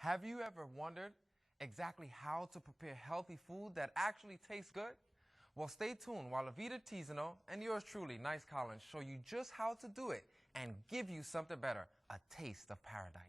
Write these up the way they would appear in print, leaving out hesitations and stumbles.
Have you ever wondered exactly how to prepare healthy food that actually tastes good? Well, stay tuned while Avita Tizano and yours truly, Nice Collins, show you just how to do it and give you something better, a taste of paradise.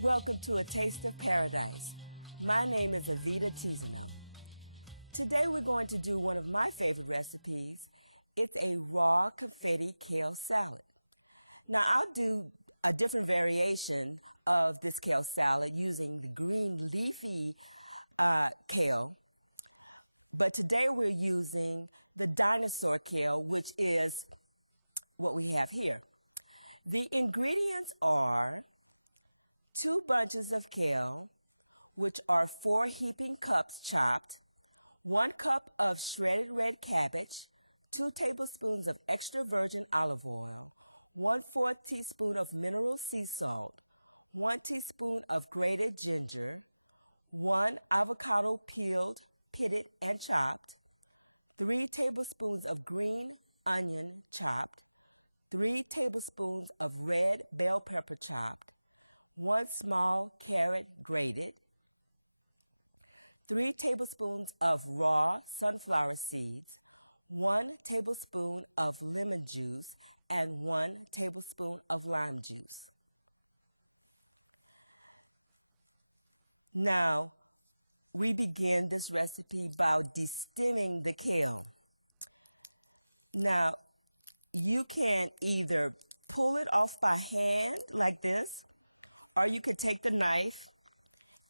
Welcome to A Taste of Paradise. My name is Avita Tizano. Today we're going to do one of my favorite recipes. It's a raw confetti kale salad. Now I'll do a different variation of this kale salad using the green leafy kale, but today we're using the dinosaur kale, which is what we have here. The ingredients are 2 bunches of kale, which are 4 heaping cups chopped, 1 cup of shredded red cabbage, 2 tablespoons of extra virgin olive oil, 1/4 teaspoon of mineral sea salt, 1 teaspoon of grated ginger, 1 avocado peeled, pitted, and chopped, 3 tablespoons of green onion chopped, 3 tablespoons of red bell pepper chopped, 1 small carrot grated, 3 tablespoons of raw sunflower seeds, 1 tablespoon of lemon juice, and 1 tablespoon of lime juice. Now, we begin this recipe by destemming the kale. Now, you can either pull it off by hand like this, or you could take the knife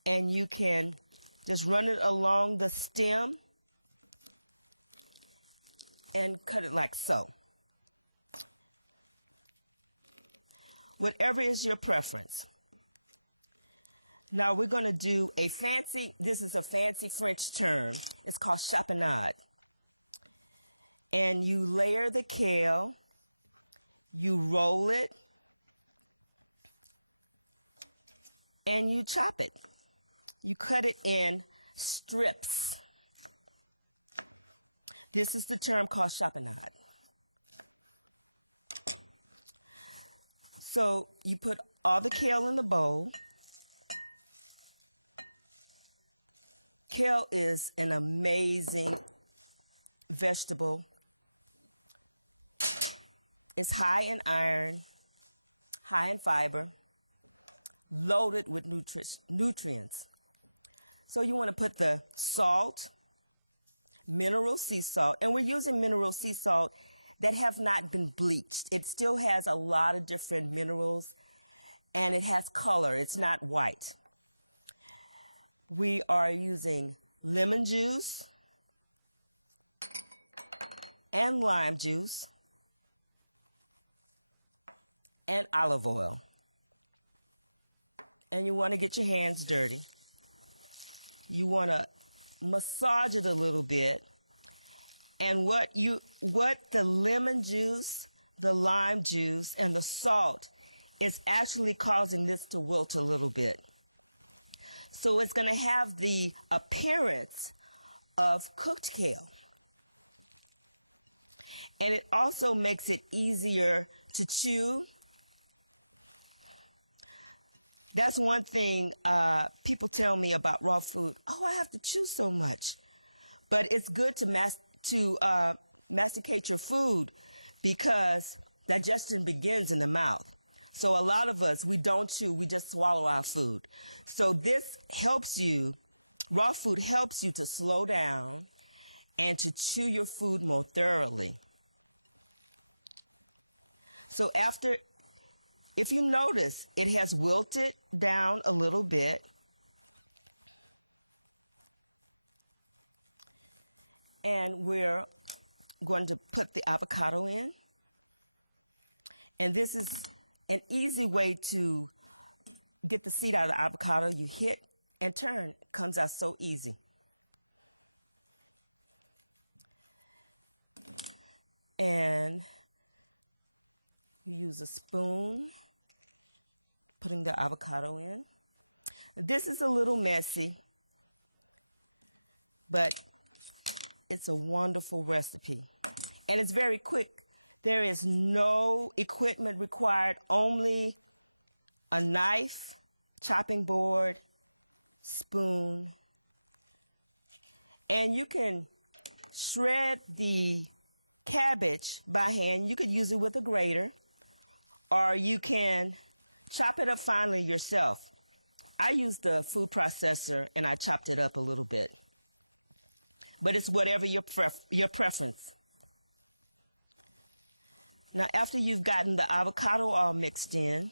and you can just run it along the stem and cut it like so. Whatever is your preference. Now we're going to do this is a fancy French term. It's called chapinade. And you layer the kale, you roll it, and you chop it. You cut it in strips. This is the term called chapinade. So you put all the kale in the bowl. Kale is an amazing vegetable. It's high in iron, high in fiber, loaded with nutrients. So you want to put the salt, mineral sea salt, and we're using mineral sea salt that have not been bleached. It still has a lot of different minerals, and it has color. It's not white. We are using lemon juice and lime juice and olive oil. And you want to get your hands dirty. You want to massage it a little bit. And what the lemon juice, the lime juice, and the salt is actually causing this to wilt a little bit. So it's going to have the appearance of cooked kale. And it also makes it easier to chew. That's one thing people tell me about raw food. Oh, I have to chew so much. But it's good to masticate your food because digestion begins in the mouth. So a lot of us, we don't chew, we just swallow our food. So this helps you, raw food helps you to slow down and to chew your food more thoroughly. So if you notice, it has wilted down a little bit. And we're going to put the avocado in. And this is an easy way to get the seed out of the avocado. You hit and turn. It comes out so easy. And you use a spoon putting the avocado in. This is a little messy, but it's a wonderful recipe. And it's very quick. There is no equipment required, only a knife, chopping board, spoon. And you can shred the cabbage by hand. You could use it with a grater, or you can chop it up finely yourself. I used the food processor and I chopped it up a little bit. But it's whatever your preference. Now, after you've gotten the avocado all mixed in,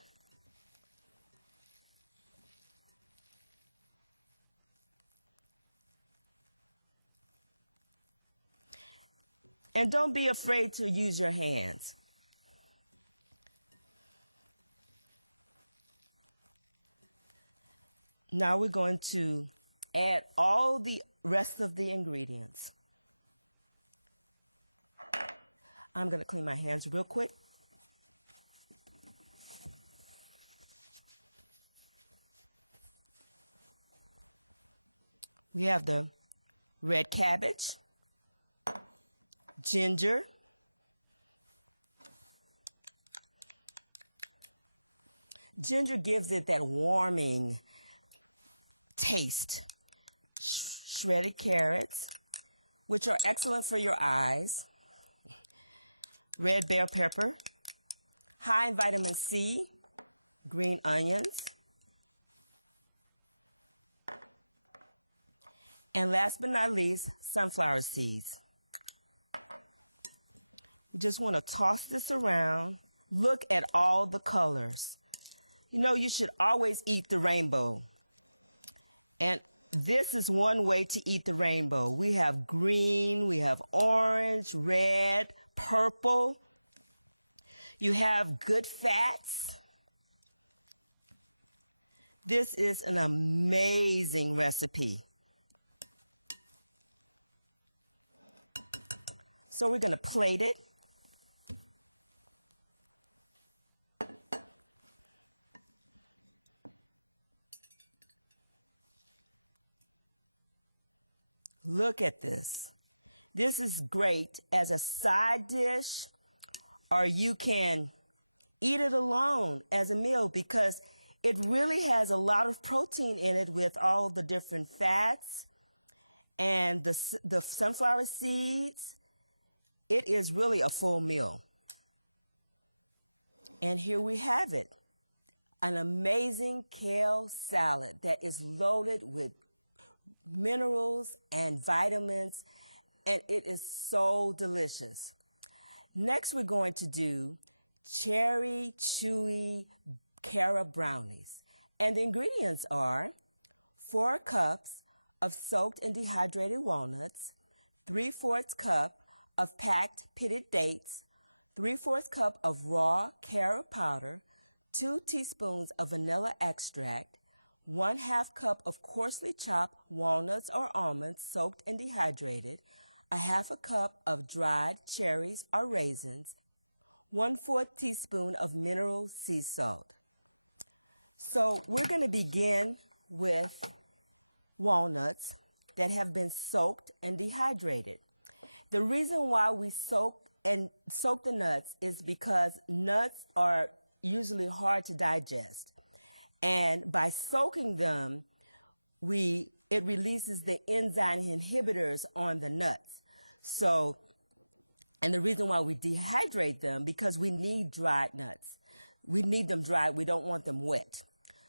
and don't be afraid to use your hands. Now we're going to add all the rest of the ingredients. I'm going to clean my hands real quick. We have the red cabbage, ginger, ginger gives it that warming taste. Shredded carrots, which are excellent for your eyes. Red bell pepper, high in vitamin C, green onions. And last but not least, sunflower seeds. You just want to toss this around. Look at all the colors. You know, you should always eat the rainbow. And this is one way to eat the rainbow. We have green, we have orange, red, purple. You have good fats. This is an amazing recipe. So we're going to plate it. Look at this. This is great as a side dish, or you can eat it alone as a meal because it really has a lot of protein in it with all the different fats and the sunflower seeds. It is really a full meal. And here we have it, an amazing kale salad that is loaded with minerals and vitamins, and it is so delicious. Next, we're going to do cherry chewy carob brownies. And the ingredients are 4 cups of soaked and dehydrated walnuts, 3/4 cup of packed pitted dates, 3/4 cup of raw carob powder, 2 teaspoons of vanilla extract, 1/2 cup of coarsely chopped walnuts or almonds soaked and dehydrated, 1/2 cup of dried cherries or raisins, 1/4 teaspoon of mineral sea salt. So we're going to begin with walnuts that have been soaked and dehydrated. The reason why we soak the nuts is because nuts are usually hard to digest. And by soaking them, it releases the enzyme inhibitors on the nuts. So, and the reason why we dehydrate them, because we need dried nuts. We need them dried. We don't want them wet.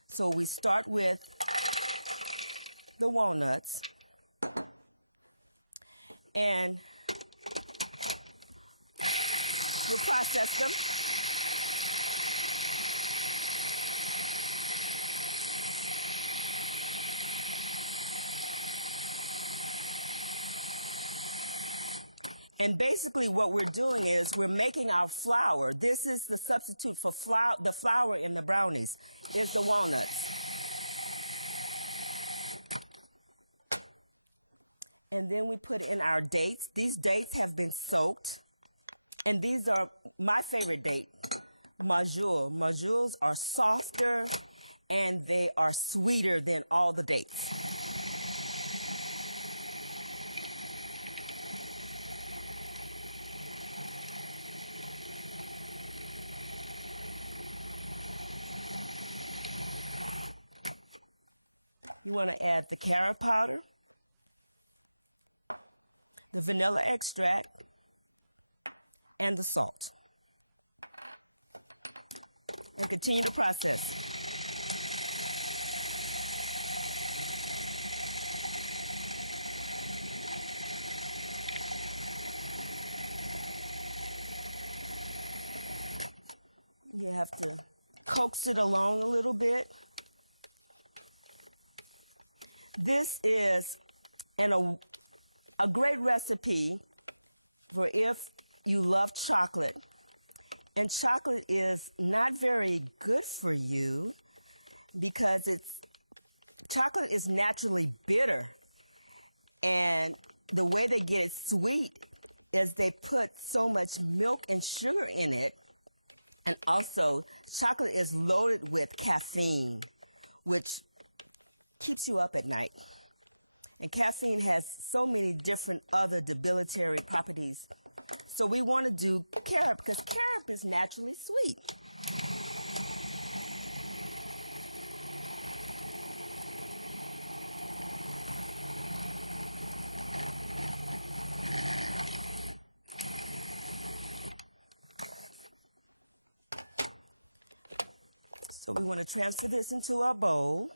So we start with the walnuts. And we'll process them. And basically what we're doing is we're making our flour. This is the substitute for flour. The flour in the brownies is the walnuts. And then we put in our dates. These dates have been soaked. And these are my favorite date, Majul. Majuls are softer and they are sweeter than all the dates. You want to add the carob powder, the vanilla extract, and the salt. And continue the process. You have to coax it along a little bit. This is a great recipe for if you love chocolate. And chocolate is not very good for you because chocolate is naturally bitter. And the way they get it sweet is they put so much milk and sugar in it. And also, chocolate is loaded with caffeine, which keeps you up at night. And caffeine has so many different other debilitary properties. So we want to do carob because carob is naturally sweet. So we want to transfer this into our bowl.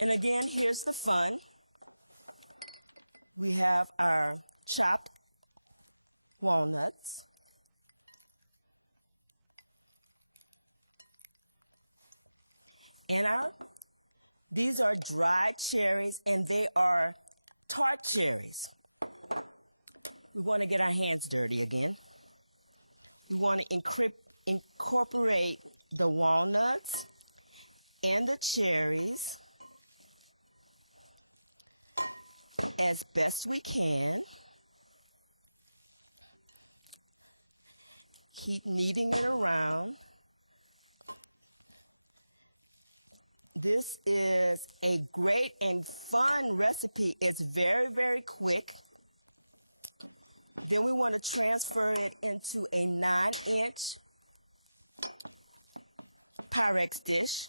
And again, here's the fun. We have our chopped walnuts. And these are dried cherries, and they are tart cherries. We want to get our hands dirty again. We want to incorporate the walnuts and the cherries as best we can. Keep kneading it around. This is a great and fun recipe. It's very, very quick. Then we want to transfer it into a 9-inch Pyrex dish.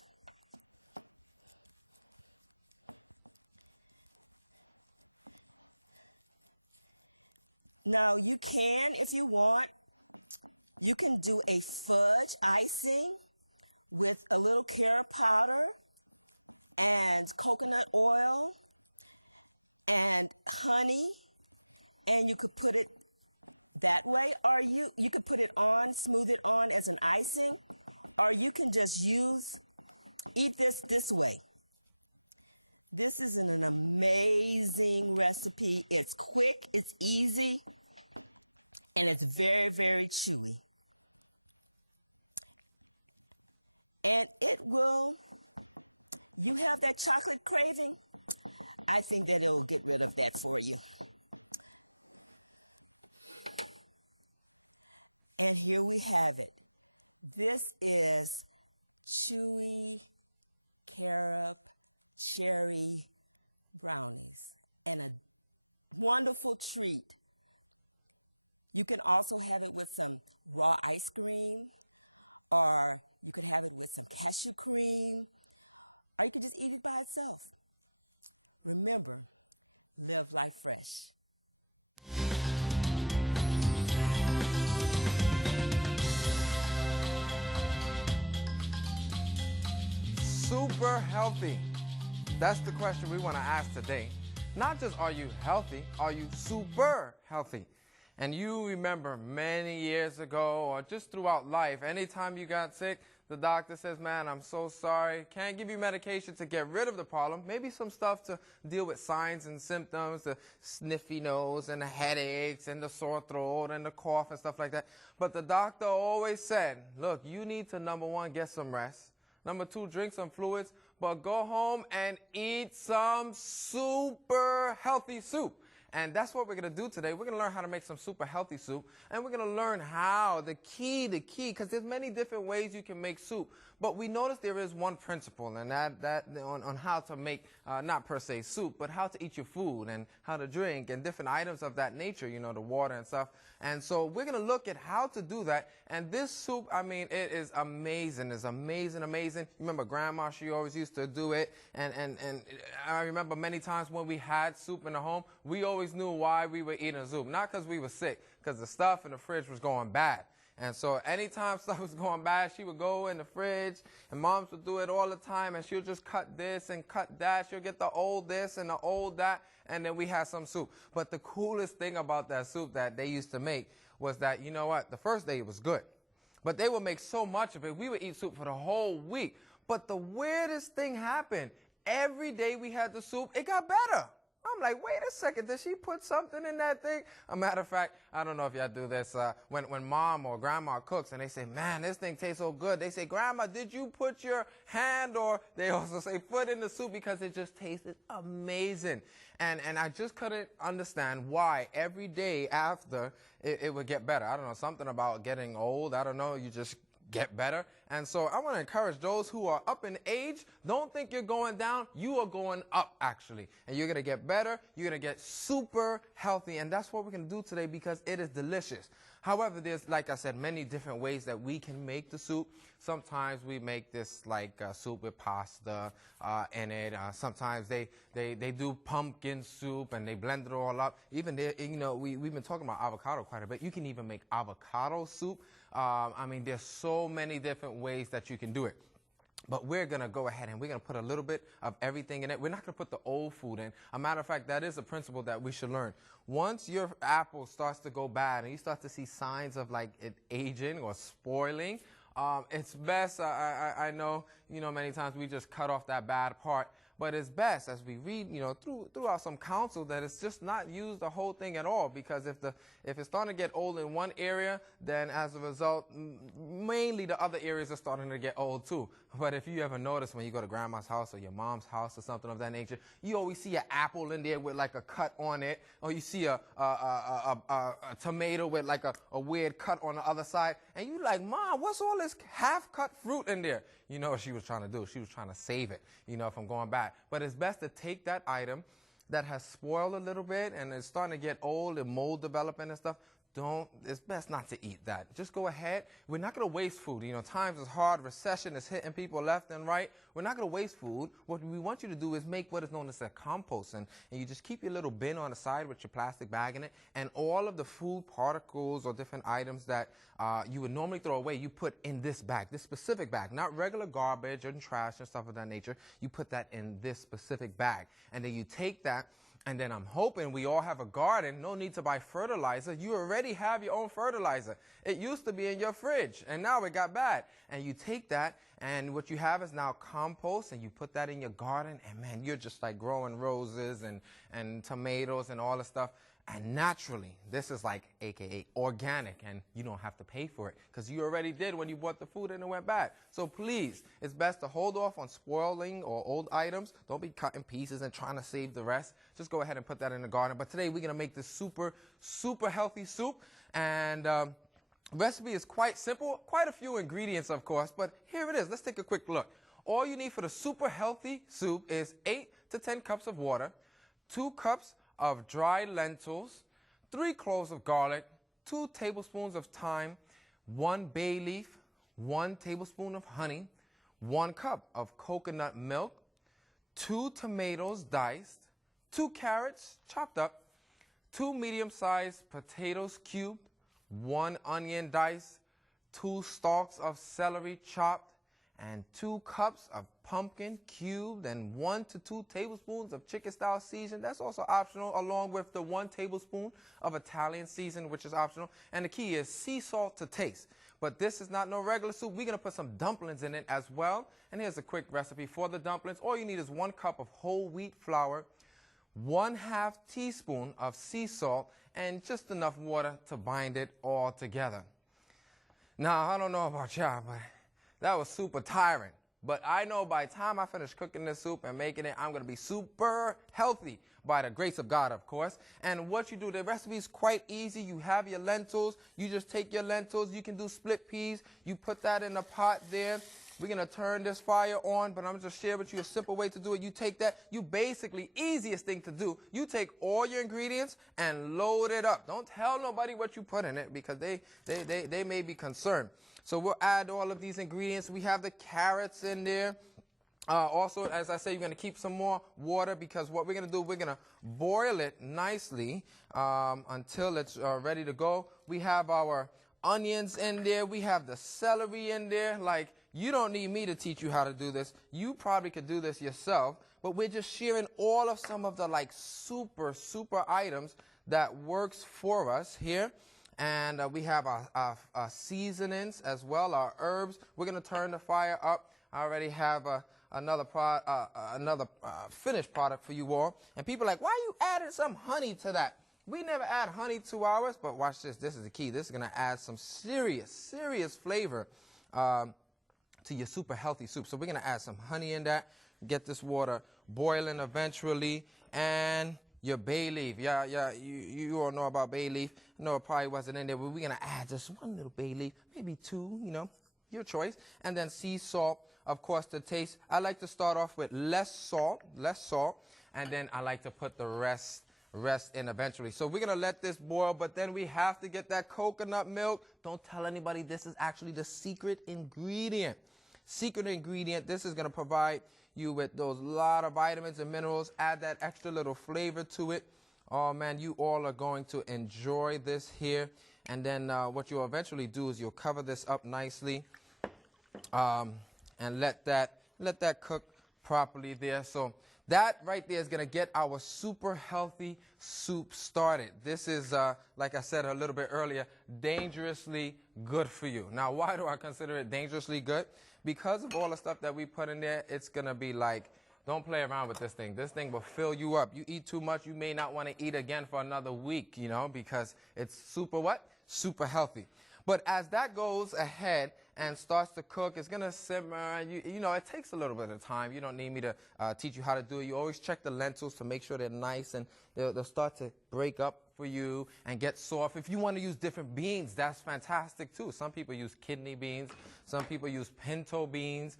Now you can, if you want, you can do a fudge icing with a little carob powder and coconut oil and honey, and you could put it that way, or you could put it on, smooth it on as an icing, or you can just eat this way. This is an amazing recipe. It's quick, it's easy, and it's very, very chewy. And you have that chocolate craving, I think that it'll get rid of that for you. And here we have it. This is chewy carob cherry brownies, and a wonderful treat. You can also have it with some raw ice cream, or you could have it with some cashew cream, or you could just eat it by itself. Remember, live life fresh. Super healthy. That's the question we want to ask today. Not just are you healthy, are you super healthy? And you remember many years ago or just throughout life, anytime you got sick, the doctor says, man, I'm so sorry. Can't give you medication to get rid of the problem. Maybe some stuff to deal with signs and symptoms, the sniffy nose and the headaches and the sore throat and the cough and stuff like that. But the doctor always said, look, you need to, number one, get some rest. Number two, drink some fluids. but go home and eat some super healthy soup. And that's what we're going to do today. We're going to learn how to make some super healthy soup. And we're going to learn how, the key, because there's many different ways you can make soup. But we notice there is one principle, and that on how to make, not per se soup, but how to eat your food and how to drink and different items of that nature, you know, the water and stuff. And so we're going to look at how to do that. And this soup, I mean, it is amazing. It's amazing, amazing. Remember, Grandma, she always used to do it. And I remember many times when we had soup in the home, we always knew why we were eating soup. Not because we were sick, because the stuff in the fridge was going bad. And so anytime stuff was going bad, she would go in the fridge, and moms would do it all the time, and she'll just cut this and cut that. She'll get the old this and the old that, and then we had some soup. But the coolest thing about that soup that they used to make was that, you know what, the first day it was good. But they would make so much of it, we would eat soup for the whole week. But the weirdest thing happened. Every day we had the soup, it got better. I'm like, wait a second, did she put something in that thing? A matter of fact, I don't know if y'all do this, when mom or grandma cooks and they say, man, this thing tastes so good. They say, Grandma, did you put your hand, or they also say foot in the soup, because it just tasted amazing. And I just couldn't understand why every day after it would get better. I don't know, something about getting old. I don't know, you just get better. And so I want to encourage those who are up in age, don't think you're going down. You are going up, actually. And you're going to get better. You're going to get super healthy. And that's what we're going to do today, because it is delicious. However, there's, like I said, many different ways that we can make the soup. Sometimes we make this like soup with pasta in it. Sometimes they do pumpkin soup and they blend it all up. Even there, you know, we've been talking about avocado quite a bit. You can even make avocado soup. I mean, there's so many different ways that you can do it. But we're going to go ahead and we're going to put a little bit of everything in it. We're not going to put the old food in. A matter of fact, that is a principle that we should learn. Once your apple starts to go bad and you start to see signs of like it aging or spoiling, it's best, I know, you know, many times we just cut off that bad part. But it's best, as we read, you know, throughout some counsel, that it's just not use the whole thing at all. Because if it's starting to get old in one area, then as a result, mainly the other areas are starting to get old too. But if you ever notice when you go to grandma's house or your mom's house or something of that nature, you always see an apple in there with like a cut on it, or you see a tomato with like a weird cut on the other side, and you're like, Mom, what's all this half-cut fruit in there? You know what she was trying to do? She was trying to save it, you know, from going bad. But it's best to take that item that has spoiled a little bit and it's starting to get old and mold developing and stuff. It's best not to eat that. Just go ahead. We're not going to waste food. You know, times is hard. Recession is hitting people left and right. We're not going to waste food. What we want you to do is make what is known as a compost. And you just keep your little bin on the side with your plastic bag in it. And all of the food particles or different items that you would normally throw away, you put in this bag, this specific bag. Not regular garbage and trash and stuff of that nature. You put that in this specific bag. And then you take that. And then I'm hoping we all have a garden, no need to buy fertilizer. You already have your own fertilizer. It used to be in your fridge, and now it got bad. And you take that, and what you have is now compost, and you put that in your garden, and man, you're just like growing roses and tomatoes and all the stuff. And naturally, this is like AKA organic, and you don't have to pay for it because you already did when you bought the food and it went bad. So please, it's best to hold off on spoiling or old items. Don't be cutting pieces and trying to save the rest. Just go ahead and put that in the garden. But today we're going to make this super, super healthy soup. And recipe is quite simple. Quite a few ingredients, of course, but here it is. Let's take a quick look. All you need for the super healthy soup is 8 to 10 cups of water, 2 cups of dried lentils, 3 cloves of garlic, 2 tablespoons of thyme, 1 bay leaf, 1 tablespoon of honey, 1 cup of coconut milk, 2 tomatoes diced, 2 carrots chopped up, 2 medium-sized potatoes cubed, 1 onion diced, 2 stalks of celery chopped, and 2 cups of pumpkin cubed, and 1 to 2 tablespoons of chicken-style season. That's also optional, along with the 1 tablespoon of Italian season, which is optional. And the key is sea salt to taste. But this is not no regular soup. We're going to put some dumplings in it as well. And here's a quick recipe for the dumplings. All you need is 1 cup of whole wheat flour, 1/2 teaspoon of sea salt, and just enough water to bind it all together. Now, I don't know about y'all, but that was super tiring. But I know by the time I finish cooking this soup and making it, I'm going to be super healthy by the grace of God, of course. And what you do, the recipe is quite easy. You have your lentils. You just take your lentils. You can do split peas. You put that in a pot there. We're going to turn this fire on, but I'm just sharing with you a simple way to do it. You take that, you basically, easiest thing to do, you take all your ingredients and load it up. Don't tell nobody what you put in it because they may be concerned. So we'll add all of these ingredients. We have the carrots in there. Also, as I say, you're going to keep some more water because what we're going to do, we're going to boil it nicely until it's ready to go. We have our onions in there. We have the celery in there. Like, you don't need me to teach you how to do this. You probably could do this yourself. But we're just sharing all of some of the like super items that works for us here. And we have our seasonings as well, our herbs. We're going to turn the fire up. I already have another finished product for you all. And people are like, why you added some honey to that? We never add honey to ours, but watch this. This is the key. This is going to add some serious flavor to your super healthy soup. So we're going to add some honey in that, get this water boiling eventually, and your bay leaf. Yeah, you all know about bay leaf. No, it probably wasn't in there, but we're going to add just one little bay leaf, maybe two, you know, your choice. And then sea salt, of course, to taste. I like to start off with less salt, and then I like to put the rest in eventually. So we're going to let this boil, but then we have to get that coconut milk. Don't tell anybody this is actually the secret ingredient. This is going to provide you with those lot of vitamins and minerals. Add that extra little flavor to it. Oh, man, you all are going to enjoy this here. And then what you'll eventually do is you'll cover this up nicely and let that cook properly there. So that right there is going to get our super healthy soup started. This is, like I said a little bit earlier, dangerously good for you. Now, why do I consider it dangerously good? Because of all the stuff that we put in there, it's going to be like, don't play around with this thing. This thing will fill you up. You eat too much, you may not want to eat again for another week, you know, because it's super what? Super healthy. But as that goes ahead and starts to cook, it's going to simmer. You know, it takes a little bit of time. You don't need me to teach you how to do it. You always check the lentils to make sure they're nice and they'll start to break up for you and get soft. If you want to use different beans, that's fantastic too. Some people use kidney beans. Some people use pinto beans.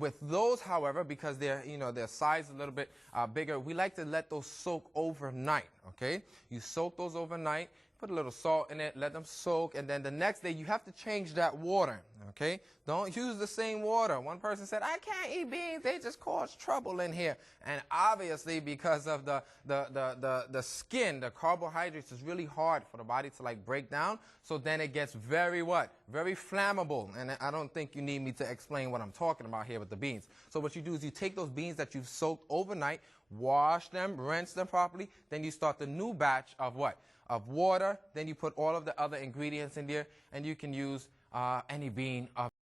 With those, however, because they're, you know, their size a little bit bigger, we like to let those soak overnight, okay? You soak those overnight. Put a little salt in it, let them soak, and then the next day you have to change that water, okay? Don't use the same water. One person said, I can't eat beans, they just cause trouble in here. And obviously because of the skin, the carbohydrates is really hard for the body to like break down, so then it gets very what? Very flammable. And I don't think you need me to explain what I'm talking about here with the beans. So what you do is you take those beans that you've soaked overnight, wash them, rinse them properly, then you start the new batch of what? Of water, then you put all of the other ingredients in there, and you can use any bean of